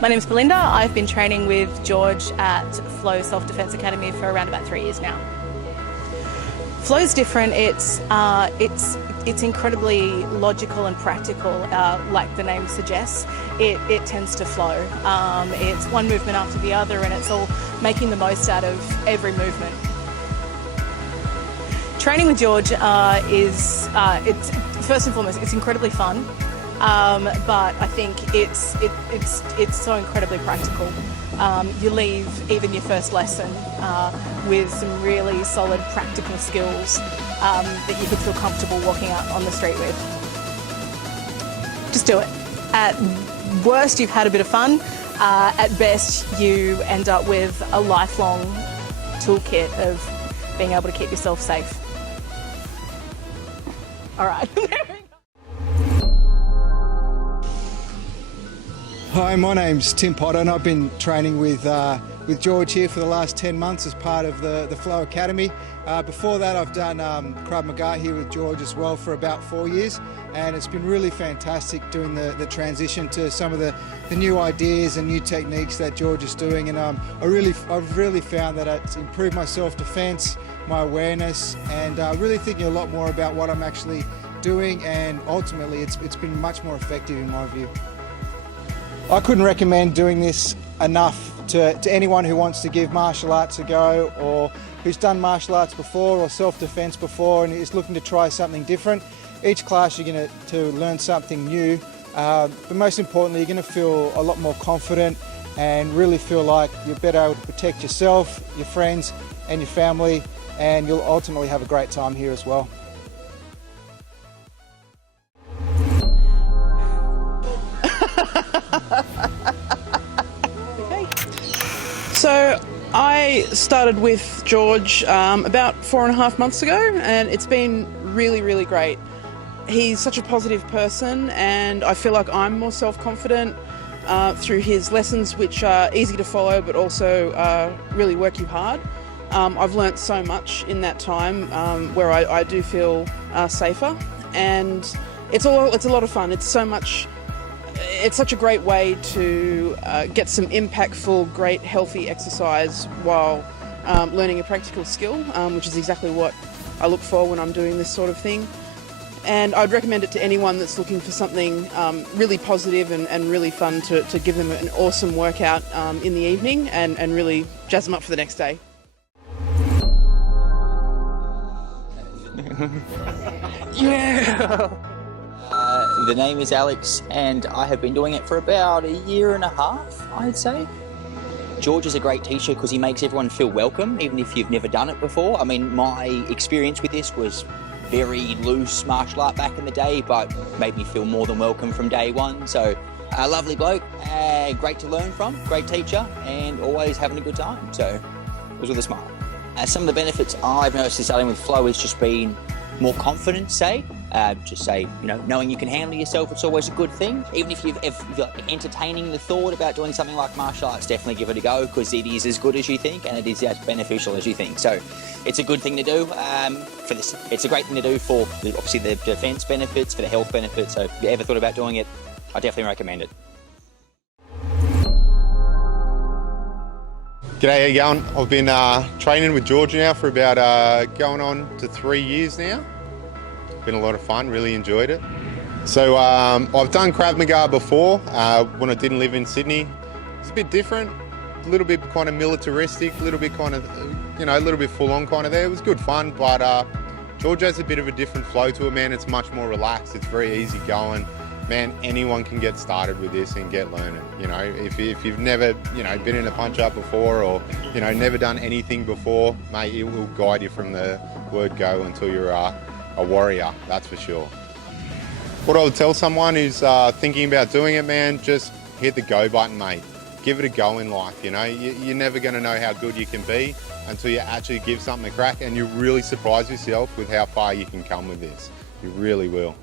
My name's Belinda. I've been training with George at Flow Self-Defense Academy for around about 3 years now. Flow's different. It's incredibly logical and practical, like the name suggests. It tends to flow. It's one movement after the other, and it's all making the most out of every movement. Training with George it's first and foremost, it's incredibly fun. But I think it's so incredibly practical. You leave even your first lesson with some really solid practical skills that you could feel comfortable walking out on the street with. Just do it. At worst, you've had a bit of fun. At best, you end up with a lifelong toolkit of being able to keep yourself safe. All right. Hi, my name's Tim Potter and I've been training with George here for the last 10 months as part of the Flow Academy. Before that I've done Krav Maga here with George as well for about 4 years, and it's been really fantastic doing the transition to some of the new ideas and new techniques that George is doing, and I've really found that it's improved my self-defense, my awareness, and really thinking a lot more about what I'm actually doing, and ultimately it's been much more effective in my view. I couldn't recommend doing this enough to anyone who wants to give martial arts a go, or who's done martial arts before or self-defense before and is looking to try something different. Each class you're going to learn something new, but most importantly you're going to feel a lot more confident and really feel like you're better able to protect yourself, your friends and your family, and you'll ultimately have a great time here as well. So I started with George about 4.5 months ago, and it's been really, really great. He's such a positive person, and I feel like I'm more self-confident through his lessons, which are easy to follow but also really work you hard. I've learnt so much in that time where I do feel safer, and it's a lot of fun. It's such a great way to get some impactful, great, healthy exercise while learning a practical skill, which is exactly what I look for when I'm doing this sort of thing. And I'd recommend it to anyone that's looking for something really positive and really fun to give them an awesome workout in the evening and really jazz them up for the next day. Yeah! The name is Alex, and I have been doing it for about 1.5 years, I'd say. George is a great teacher because he makes everyone feel welcome, even if you've never done it before. I mean, my experience with this was very loose martial art back in the day, but made me feel more than welcome from day one. So, a lovely bloke, great to learn from, great teacher, and always having a good time. So, it was with a smile. Some of the benefits I've noticed in starting with Flow has just been more confidence, say. Knowing you can handle yourself, it's always a good thing. Even if you're entertaining the thought about doing something like martial arts, definitely give it a go, because it is as good as you think and it is as beneficial as you think. So it's a good thing to do for this. It's a great thing to do for obviously the defense benefits, for the health benefits. So if you ever thought about doing it, I definitely recommend it. G'day, how you going? I've been training with George now for about going on to 3 years now. Been a lot of fun, really enjoyed it. So I've done Krav Maga before when I didn't live in Sydney. It's a bit different, a little bit kind of militaristic, a little bit kind of, a little bit full on kind of there. It was good fun, but George has a bit of a different flow to it, man. It's much more relaxed, it's very easy going. Man, anyone can get started with this and get learning. If you've never, been in a punch up before, or, never done anything before, mate, it will guide you from the word go until you're a warrior, that's for sure. What I would tell someone who's thinking about doing it, man, just hit the go button, mate. Give it a go in life, You're never gonna know how good you can be until you actually give something a crack, and you really surprise yourself with how far you can come with this. You really will.